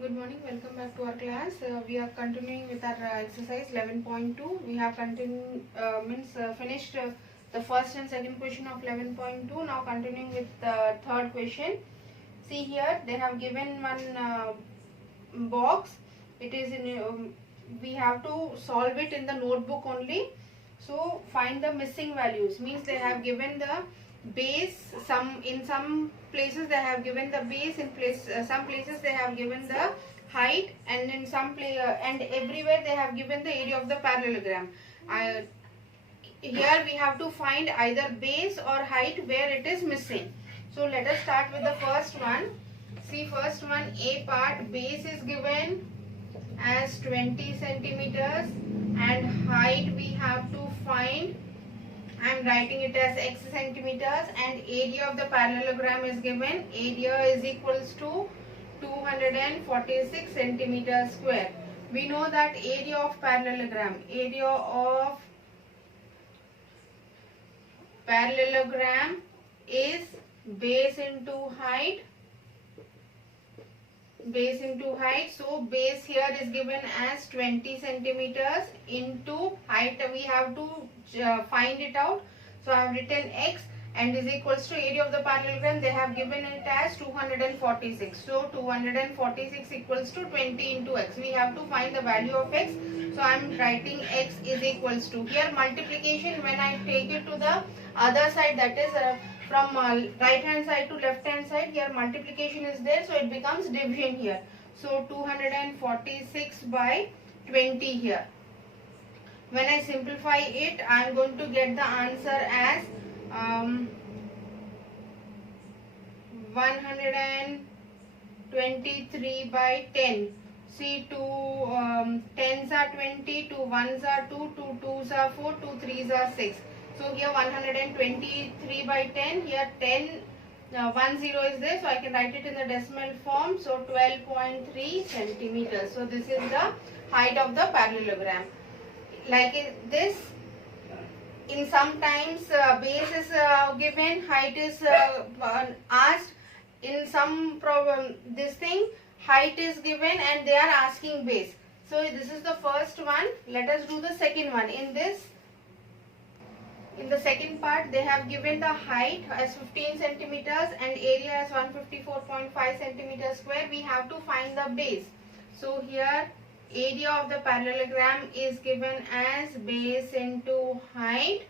Good morning, welcome back to our class. We are continuing with our exercise 11.2. We have finished the first and second question of 11.2. Now continuing with the third question. See here, they have given one box. It is in. We have to solve it in the notebook only. So find the missing values. Means they have given the base. In some places they have given the base. Some places they have given the height, and in and everywhere they have given the area of the parallelogram. Here we have to find either base or height where it is missing. So let us start with the first one. See, first one, A part, base is given as 20 centimeters and height we have to find. I am writing it as x centimeters, and area of the parallelogram is given. Area is equals to 246 centimeters square. We know that area of parallelogram is base into height. So base here is given as 20 centimeters into height. We have to find it out. So I have written x and is equals to area of the parallelogram. They have given it as 246. So 246 equals to 20 into x. We have to find the value of x. So I am writing x is equals to, here multiplication, when I take it to the other side, that is from right hand side to left hand side, here multiplication is there, so it becomes division here. So 246 by 20 here. When I simplify it, I am going to get the answer as 123 by 10. See, 2 10s are 20, 2 1s are 2, 2 2s are 4, 2 3s are 6. So here 123 by 10, here 10, 10 is there, so I can write it in the decimal form. So 12.3 centimeters. So this is the height of the parallelogram. Like this, in sometimes base is given, height is asked. In some problem, this thing, height is given and they are asking base. So this is the first one. Let us do the second one. In the second part, they have given the height as 15 centimeters and area as 154.5 centimeters square. We have to find the base. So here area of the parallelogram is given as base into height.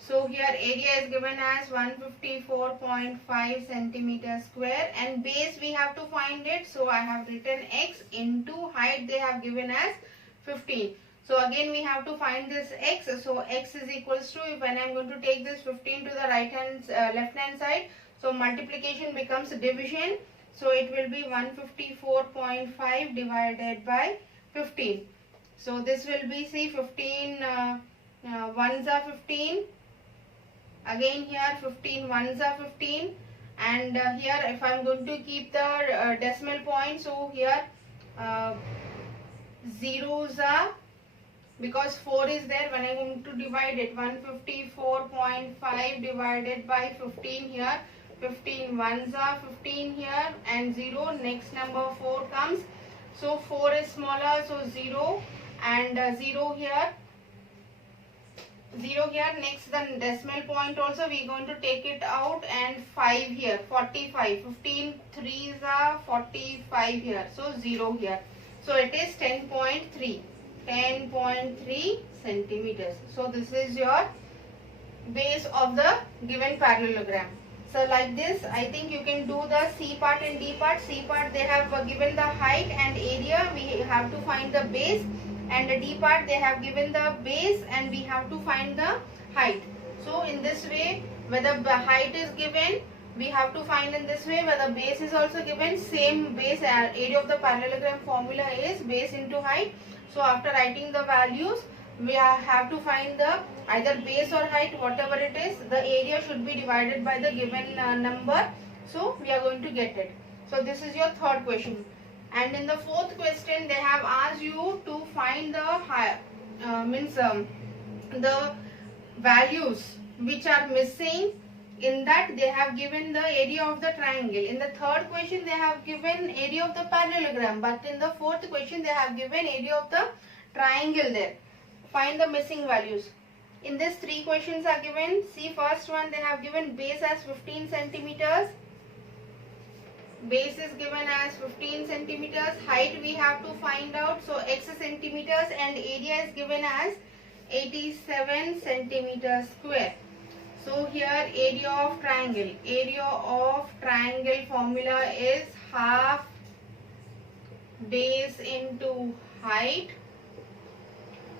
So here area is given as 154.5 centimeters square, and base we have to find it. So I have written x into height they have given as 15. So again we have to find this x. So x is equals to, when I am going to take this 15 to the left hand side, so multiplication becomes division. So it will be 154.5 divided by 15. So this will be, see, 15 ones are 15. Again here 15 ones are 15, and here if I am going to keep the decimal point, so here zeros are, because 4 is there, when I am going to divide it, 154.5 divided by 15, here 15 ones are 15 here, and 0, next number 4 comes. So 4 is smaller, so 0, and 0 here. 0 here, next the decimal point also we are going to take it out, and 5 here, 45, 15 3s are 45 here, so 0 here. So it is 10.3 centimeters. So this is your base of the given parallelogram. So like this, I think you can do the C part and D part. C part they have given the height and area, we have to find the base, and the D part they have given the base and we have to find the height. So in this way, whether the height is given, we have to find in this way. Whether base is also given, same base, area of the parallelogram formula is base into height. So after writing the values, we have to find the either base or height, whatever it is, the area should be divided by the given number. So we are going to get it. So this is your third question. And in the fourth question, they have asked you to find the the values which are missing In that they have given the area of the triangle. In the third question they have given area of the parallelogram, but in the fourth question they have given area of the triangle there. Find the missing values. In this three questions are given. See, first one they have given base as 15 centimeters. Base is given as 15 centimeters. Height we have to find out. So x centimeters, and area is given as 87 centimeters square. So here area of triangle. Area of triangle formula is half base into height.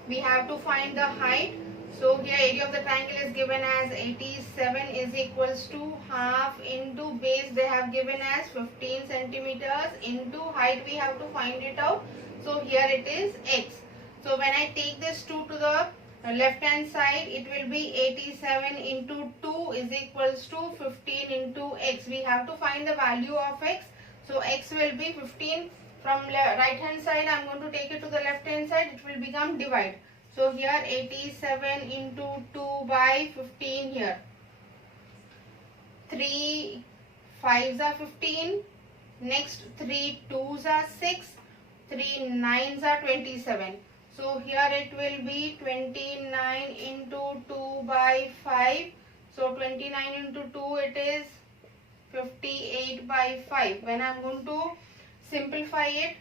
We have to find the height. So here area of the triangle is given as 87 is equals to half into base they have given as 15 centimeters into height we have to find it out. So here it is x. So when I take this 2 to the left hand side, it will be 87 into 2 is equals to 15 into x. We have to find the value of x. So x will be 15. From right hand side I am going to take it to the left hand side, it will become divide. So here 87 into 2 by 15 here. 3 5s are 15. Next 3 2s are 6. 3 9s are 27. So here it will be 29 into 2 by 5. So 29 into 2 it is 58 by 5. When I am going to simplify it,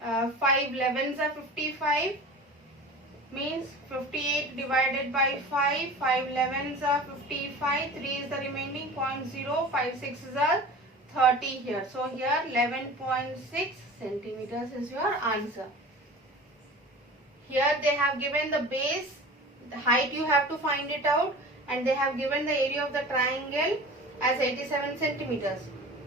5 11s are 55. Means 58 divided by 5. 5 11s are 55. 3 is the remaining 0.0. 5 6s are 30 here. So here 11.6 centimeters is your answer. Here they have given the base, the height you have to find it out, and they have given the area of the triangle as 87 centimeters.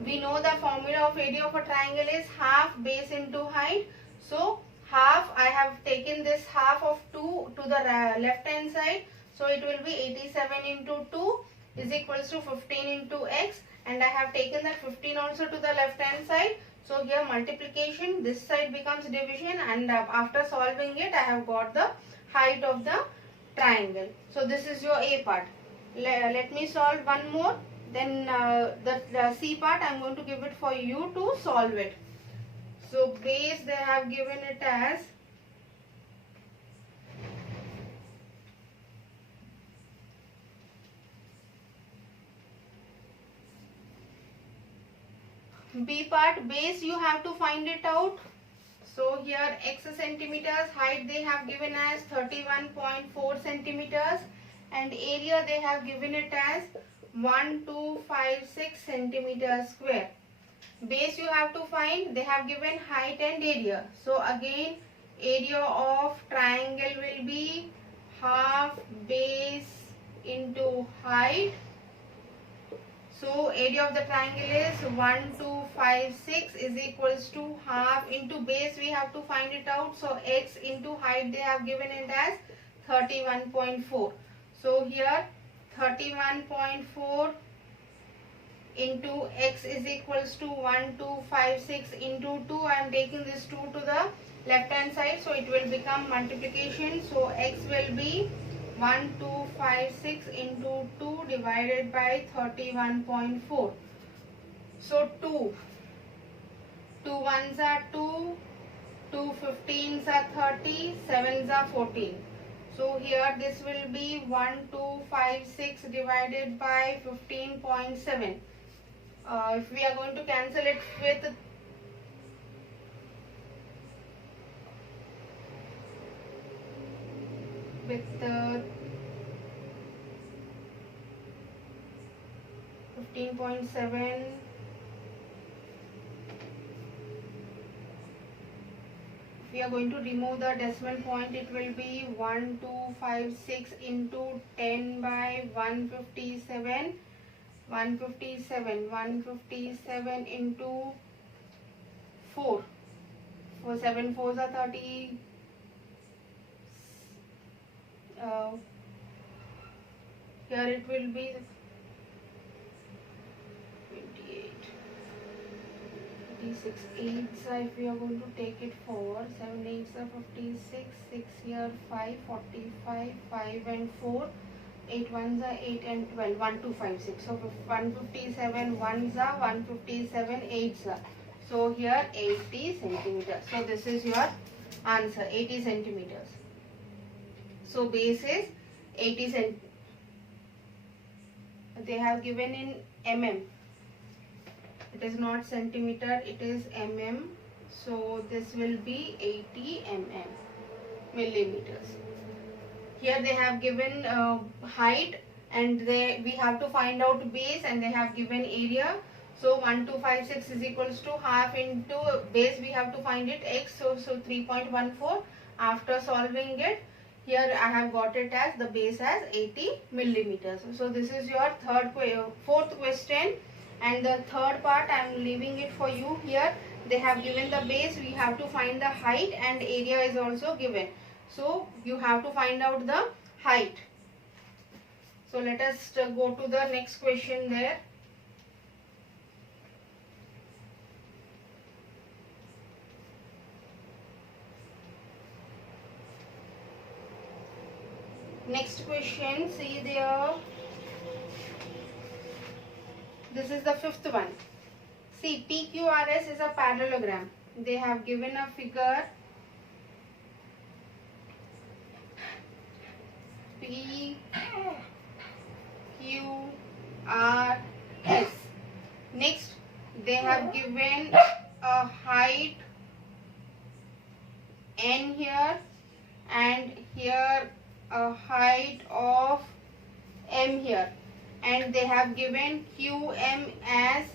We know the formula of area of a triangle is half base into height. So half, I have taken this half of 2 to the left hand side. So it will be 87 into 2 is equals to 15 into x, and I have taken that 15 also to the left hand side. So here multiplication, this side becomes division, and after solving it I have got the height of the triangle. So this is your A part. Let me solve one more. Then the C part I am going to give it for you to solve it. So base they have given it as B part. Base you have to find it out. So here x centimeters, height they have given as 31.4 centimeters, and area they have given it as 1256 centimeters square. Base you have to find, they have given height and area. So again area of triangle will be half base into height. So area of the triangle is 1256 is equals to half into base we have to find it out. So x into height they have given it as 31.4. So here 31.4 into x is equals to 1256 into 2. I am taking this 2 to the left hand side, so it will become multiplication. So x will be 1256 into 2 divided by 31.4. So 2 1s are 2, 2 15s are 30, 7s are 14. So here this will be 1256 divided by 15.7. If we are going to cancel it with 15.7, if we are going to remove the decimal point, it will be 1256 into 10 by 157. 157 into 4. 7 4s are 30. Here it will be 28. 56 8s if we are going to take it forward. 7 8s are 56. 6 here 5 45. 5 and 4 8 ones are 8 and 12, 1 2 5 6. So 157 ones are 157 eights are. So here 80 centimeters. So this is your answer, 80 centimeters. So base is 80 cent. They have given in mm. It is not centimeter, it is mm. So this will be 80 millimeters. Here they have given height, and we have to find out base, and they have given area. So 1256 is equals to half into base, we have to find it x, so 3.14. After solving it, here I have got it as the base as 80 millimeters. So this is your fourth question, and the third part I am leaving it for you. Here they have given the base, we have to find the height, and area is also given. So you have to find out the height. So let us go to the next question there. Next question, see there. This is the fifth one. See, PQRS is a parallelogram. They have given a figure PQRS. Next, they have given a height n here, and here a height of m here, and they have given QM as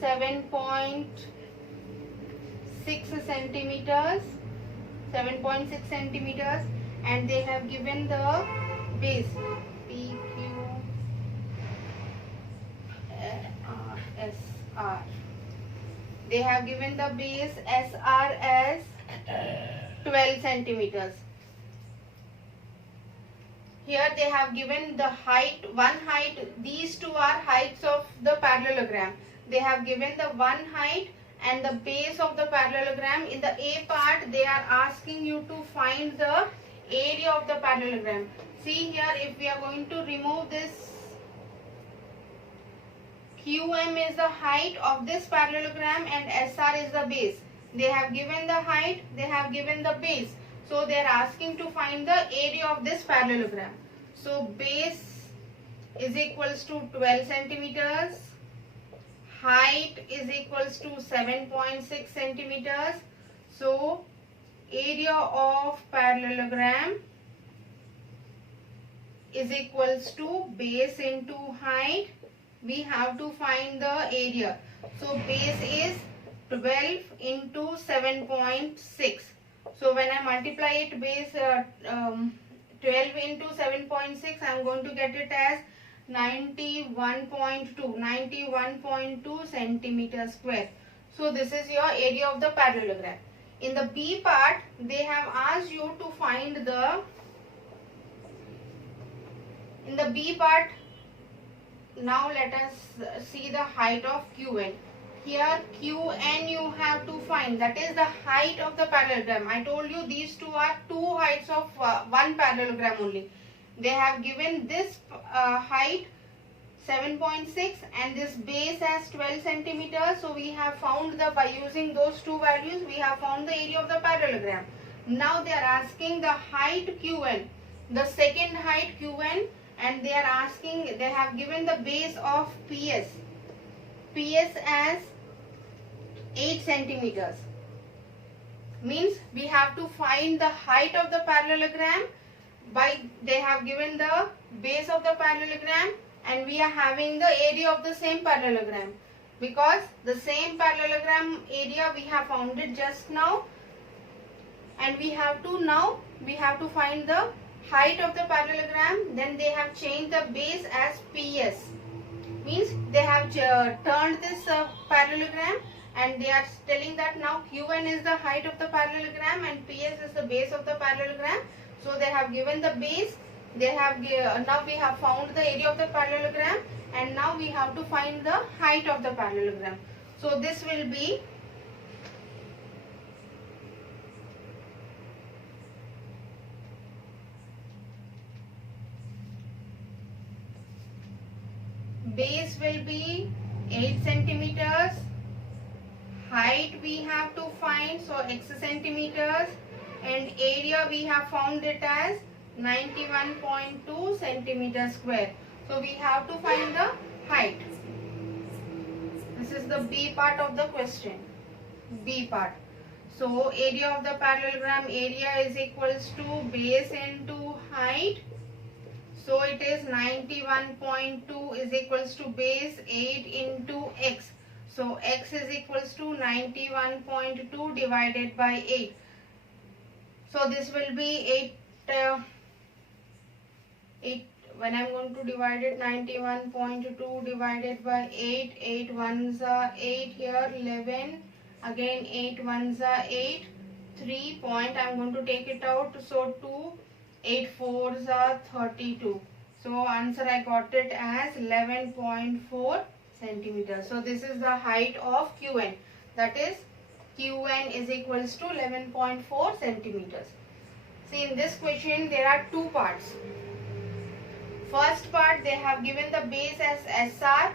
7.6 centimeters, and they have given the base PQSR. They have given the base SR as 12 centimeters. Here they have given the height, one height, these two are heights of the parallelogram. They have given the one height and the base of the parallelogram. In the A part, they are asking you to find the area of the parallelogram. See here, if we are going to remove this, QM is the height of this parallelogram and SR is the base. They have given the height, they have given the base. So they are asking to find the area of this parallelogram. So base is equals to 12 centimeters. Height is equals to 7.6 centimeters. So area of parallelogram is equals to base into height. We have to find the area. So base is 12 into 7.6. So when I multiply it base 12 into 7.6, I am going to get it as 91.2 centimeter square. So this is your area of the parallelogram. In the B part, they have asked you to find the, in the B part, now let us see the height of QN. Here QN you have to find, that is the height of the parallelogram. I told you these two are two heights of one parallelogram only. They have given this height 7.6 and this base as 12 centimeters. So we have found the, by using those two values, we have found the area of the parallelogram. Now they are asking the height QN, the second height QN, and they are asking, they have given the base of PS as 8 centimeters. Means we have to find the height of the parallelogram by, they have given the base of the parallelogram, and we are having the area of the same parallelogram, because the same parallelogram area we have found it just now, and we have to find the height of the parallelogram. Then they have changed the base as PS. Means they have turned this parallelogram, and they are telling that now QN is the height of the parallelogram and PS is the base of the parallelogram. So they have given the base, they have now we have found the area of the parallelogram, and now we have to find the height of the parallelogram. So this will be base will be 8 centimeters. Height we have to find, so x centimeters, and area we have found it as 91.2 centimeter square. So we have to find the height. This is the B part of the question. B part. So area of the parallelogram, area is equals to base into height. So it is 91.2 is equals to base 8 into x. So x is equals to 91.2 divided by 8. So this will be 8 when I am going to divide it, 91.2 divided by 8, 8 ones are 8 here, 11, again 8 ones are 8, 3 point, I am going to take it out, so 2, 8 fours are 32. So answer I got it as 11.4 centimeters. So this is the height of QN, that is QN is equals to 11.4 centimeters. See, in this question there are two parts. First part, they have given the base as SR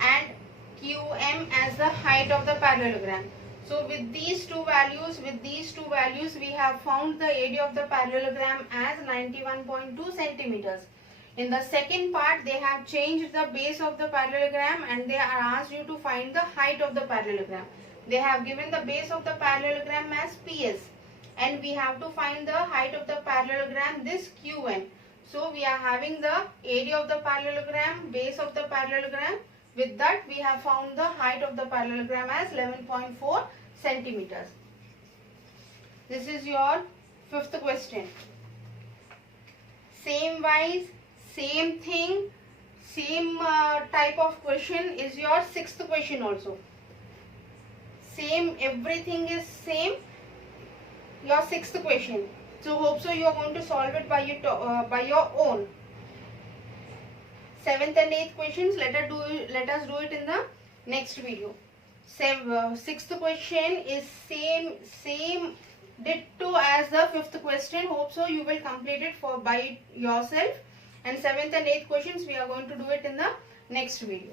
and QM as the height of the parallelogram. So with these two values, we have found the area of the parallelogram as 91.2 centimeters. In the second part, they have changed the base of the parallelogram and they are asked you to find the height of the parallelogram. They have given the base of the parallelogram as PS and we have to find the height of the parallelogram, this QN. So we are having the area of the parallelogram, base of the parallelogram. With that we have found the height of the parallelogram as 11.4 centimeters. This is your fifth question. Same wise, same thing, same type of question is your sixth question also. Same, everything is same. Your sixth question. So hope so you are going to solve it by your own. Seventh and eighth questions, let us do it in the next video. Sixth question is same ditto as the fifth question. Hope so you will complete it by yourself. And seventh and eighth questions we are going to do it in the next video.